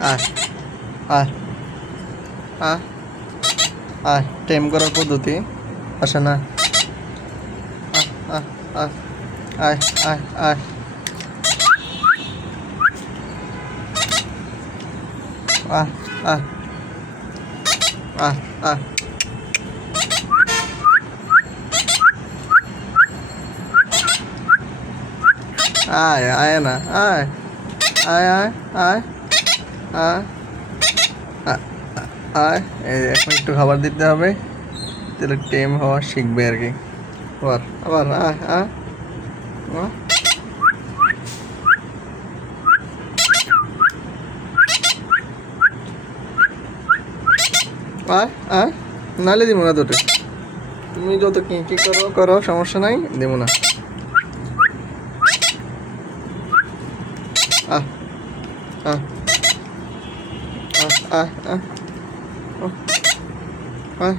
আয় আয় আয় আয়, টেম করার পদ্ধতি আসে না। আয় আয় আয় আয় আয় আয় আয় আয় আয় আয় আয় না আয় আয় আয় আয় আয় আয়, এই এখন একটু খাবার দিতে হবে, তাহলে টেম হওয়া শিখবে আর কি। আবার আবার আয় আয় আয় আয়, নাহলে দিব না তোকে। তুমি যত কি কি করো করো, সমস্যা নাই, দেবো না। আহ আহ আহ আহ আহ আহ